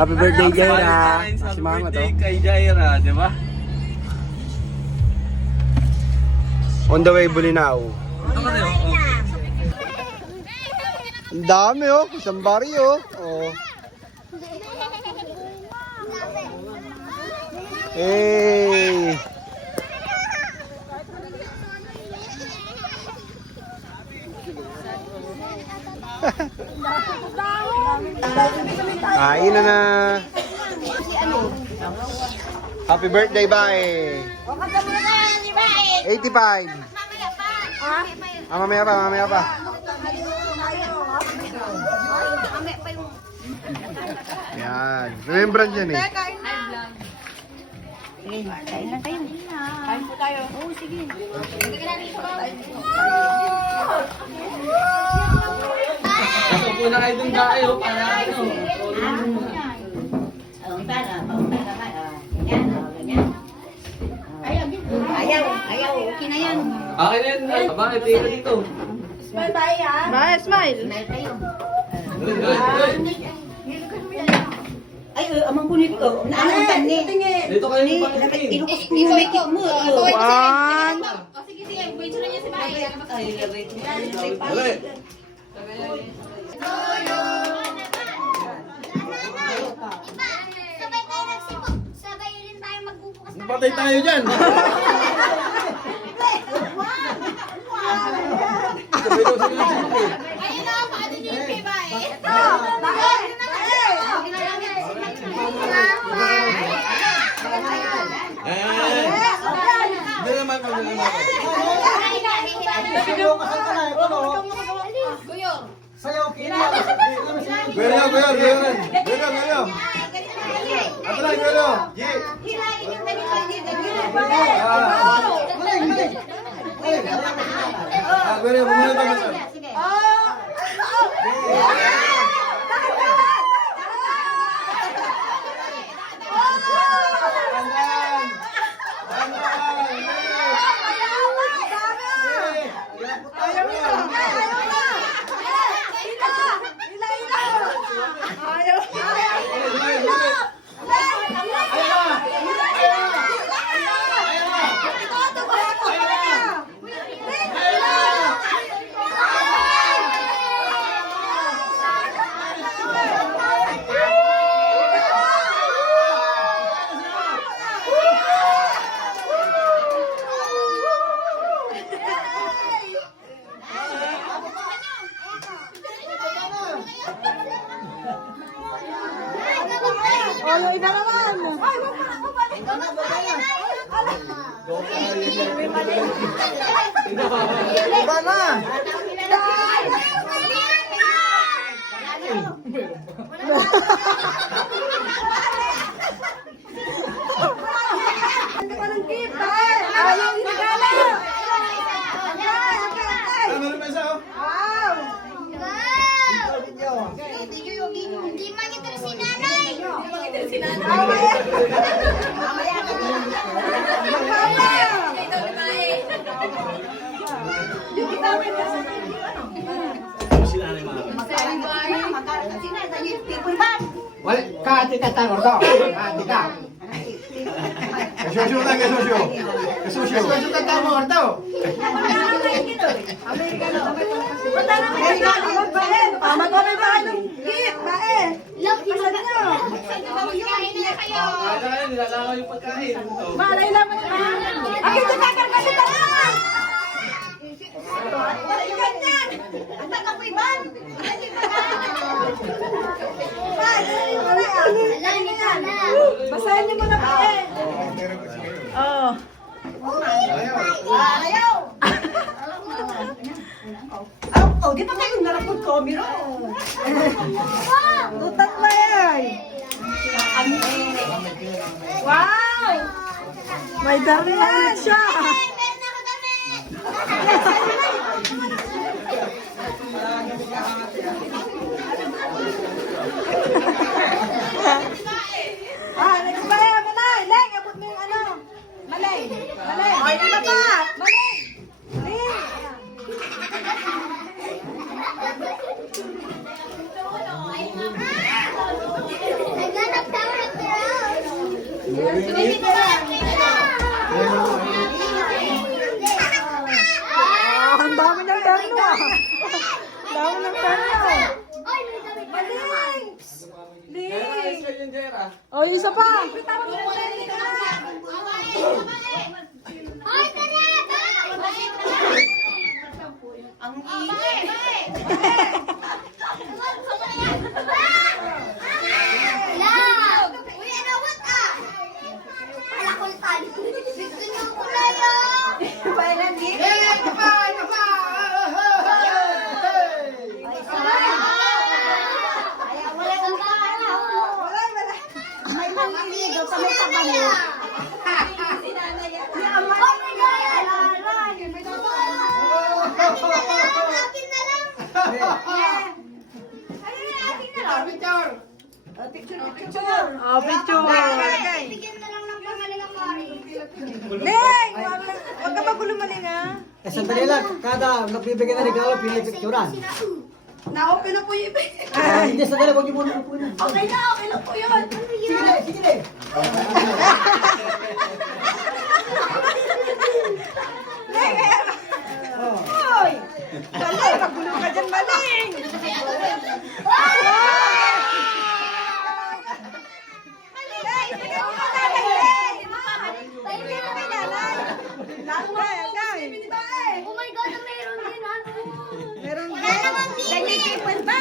Happy birthday, Jaira. Valentine's, Si happy mama to. birthday kay Jaira, di ba? On the way, Bulinaw. Ito ka rin, oh. Ang dami oh. Isang bari oh. Oh. Hey. Kain na na. Happy birthday, bye. 85. Mamaya pa, mamaya pa. Yan. Remembrance yan eh. Sige, kain lang kayo. Kain po tayo. Oo, sige. Ito po na kayo dun tayo, para ano. Ayaw. Okay na yan. Akin na yan, bakit tingin na dito? Smile tayo ha. Bye, smile. Smile tayo. Hey. Ay, amang punit ko. Naanong ni. Dito kayo yung patingin. Ilukos ko yung make mo. One. Sige. Wait na niya si Bahay. Dali. Sabay tayo nagsipot. Sabay rin tayo magbubukas ng Patay tayo dyan. Ayun na, paano niyo yung piba eh? Hindi naman mag-naman. Kuyo. Ato lang, kuyo. Kuyo, bumuli pa mo. Oh, yung iba naman. Iba na. Ayaw, inagala. Ano naman isa, oh? Hindi mangitin si nanay. Wala, kahit itatang ordo. Kahit ika. Kasusyo lang, kasusyo. Kasusyo tatang mo ordo. Mag-oray ba ng gift, bae? Isa nyo. Kain na kayo. Kaya nilalakaw yung pagkain. Malay lang mo naman. Ay, ito kakargasin ka lang. Basahin niyo muna ba eh? Oh. Oh, di ba kayo narapod ko, Miro? Utat na yan. Wow! May dami na ulit siya. Meron ako damit. Nagpapaya, Malay! Leng, abot mo yung ano. Malay! Ay, di ba pa? Malay! Nagana Ang dami ng terno ah. Ang dami ng terno. Maling! Ling! Oh, isa pa. Ang ingay. Parang di. May mamiligaw sa may tabango. Oh, picture. Ling! Huwag ka magulo maling ah. Eh, sandali lang. Kada nagbibigay na regalo, pinipicturan. Na-open na po yung Hindi, sandali. Huwag niyo muna upunan. Okay lang po yun. Sige. Hoy! Maling! Magulo ka dyan, maling! Ling! Bigyan mo ka nanay, Ling! Bigyan mo kay nanay. Agay. Oh my God, meron din ano. Meron din. Nagigipon pa.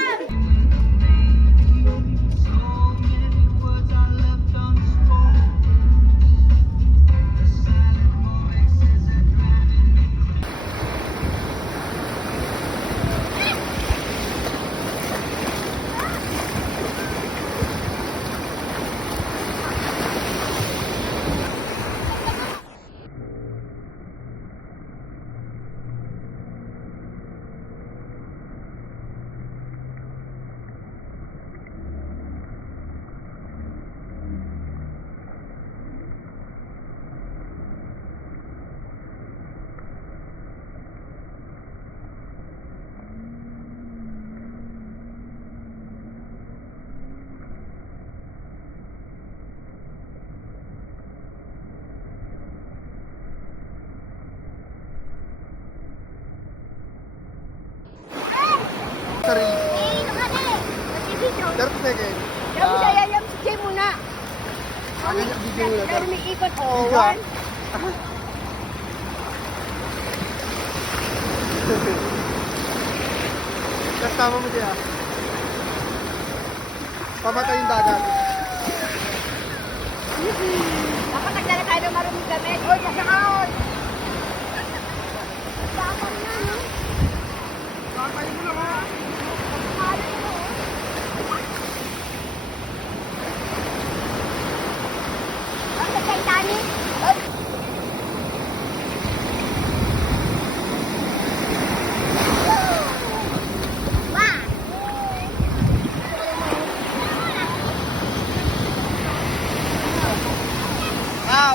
Sarili. 30 seconds. Dapat siya yayam si Jay muna. Agad yung video muna. Pero may ikot. Oh, Ika. one. Tapos tama mo siya. Pamatay yung dagat. Dapat nagdala tayo ng maruming gamit. Oy, kasakaon! Dapat na, no? Pamatay mo lang ha. Ang sa Titanic.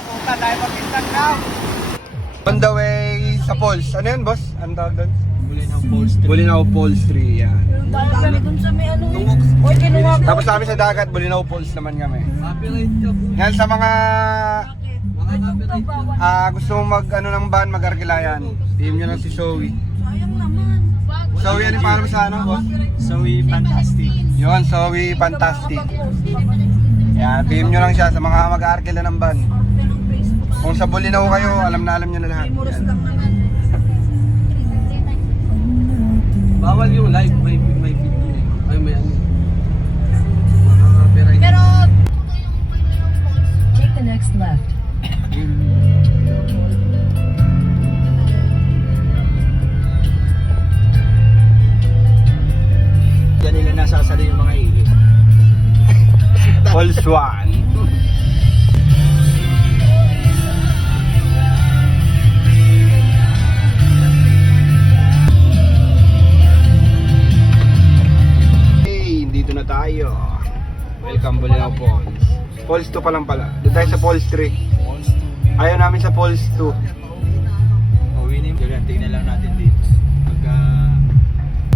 Punta tayo mag-Instagram. On the way sa Falls. Ano yun, boss? Ano tawag doon? Bulinaw Falls 3, yan. Ang dami dun sa may ano. Oy, kinuha ko. Tapos kami sa dagat, Bulinaw Falls naman kami. Yan sa mga gusto mong mag ano ng van, mag-arkilayan. Team nyo lang si Zoe. Sayang naman. Zoe, ano yung pangalan mo sa ano, boss? Zoe Fantastic. Yun, Zoe Fantastic. Yan, team nyo lang siya sa mga mag-arkila ng van. Kung sa Bulinaw kayo, alam nyo na lahat. Muros Yan. lang naman. Bawal yung live, may video eh. Ay, may ano. Makaka-copyright. Pero, Take the next left. Yan nila nasasali yung mga ili. Falls 1. Hey, dito na tayo. Welcome Bulinaw Falls. Falls 2 pa lang pala. Doon tayo sa Falls 3. Ayaw namin sa Falls 2. Winning. Tingnan lang natin dito. Pagka...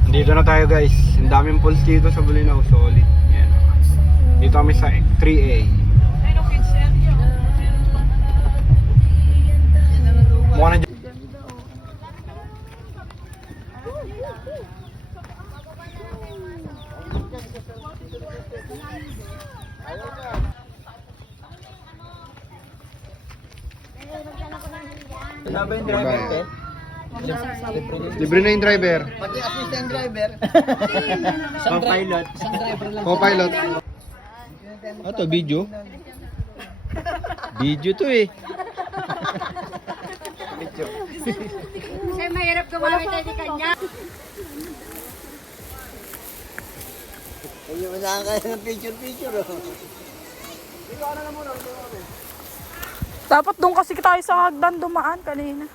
Dito na tayo guys. Ang daming falls dito sa Bulinaw. Solid. Yan. Dito kami sa 3A. Kasama yung driver, driver, te? te. Libre na yung driver. Pati assistant driver. Co-pilot. Isang driver lang. Co-pilot. Ito, video. Video to eh. Kasi mahirap gumamit na di kanya. Ayun, masaan kayo ng picture-picture, oh. Dapat doon kasi tayo sa hagdan dumaan kanina.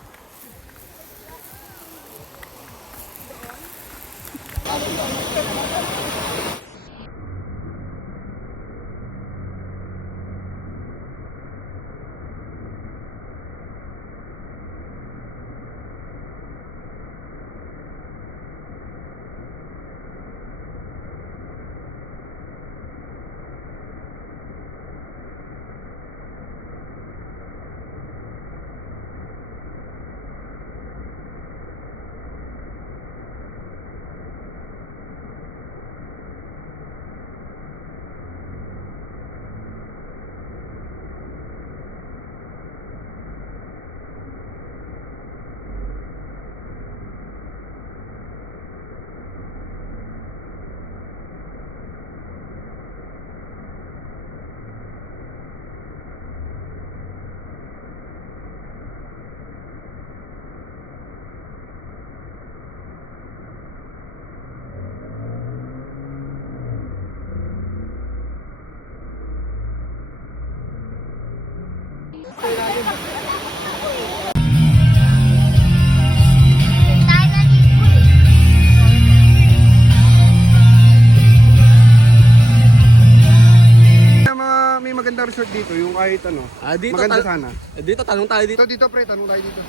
May magandang resort dito, yung kahit ano. Dito, Maganda sana. Dito, tanong tayo dito. Dito pre, tanong tayo dito.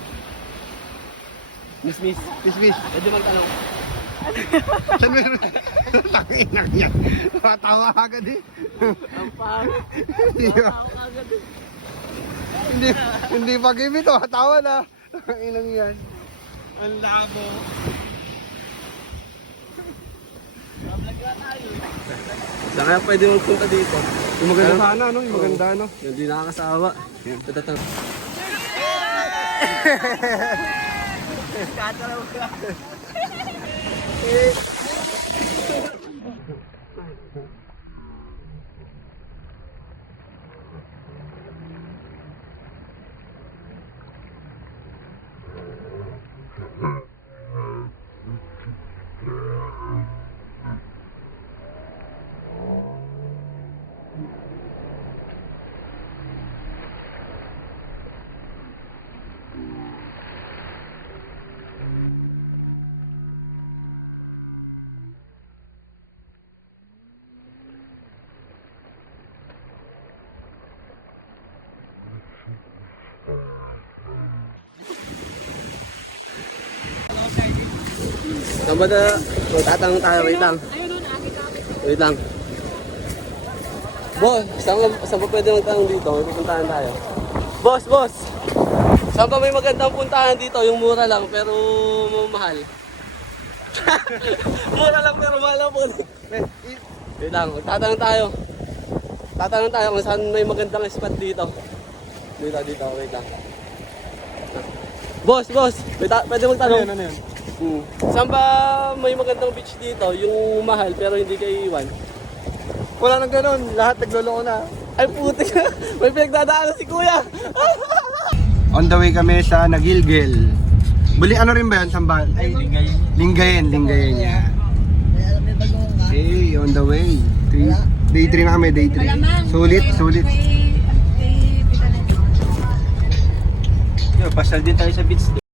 Miss. Bisbis. Pwede magtanong. Saan meron? Tangin lang yan. Tawa agad eh. Ang pangit. Hindi pag-ibig to, tawa na. Tangin lang yan. Ang labo. Saan kaya pwede magpunta dito? Yung maganda sana, no? Yung maganda, no? Hindi nakakasawa. Yan. Tatatang. Saan na? Tatanong tayo, wait lang. Wait lang. Boss, saan ba pwede magtanong dito? May pupuntahan tayo. Boss! Saan ba may magandang puntahan dito? Yung mura lang pero mahal. Mura lang pero mahal ang po. Wait lang, tatanong tayo. Tatanong tayo kung saan may magandang spot dito. Dito, wait lang. Boss! Pwede magtanong? Ano yun? Saan ba may magandang beach dito? Yung mahal pero hindi kayo iwan? Wala nang ganun, lahat nagloloko na. Ay puti ka! May pinagdadaanan si kuya! On the way kami sa Nagilgil. Buli ano rin ba yun? Sambal? Ay, Lingayen yan. Hey, on the way. Day 3 na kami, day 3. Sulit. Pasal din tayo sa beach.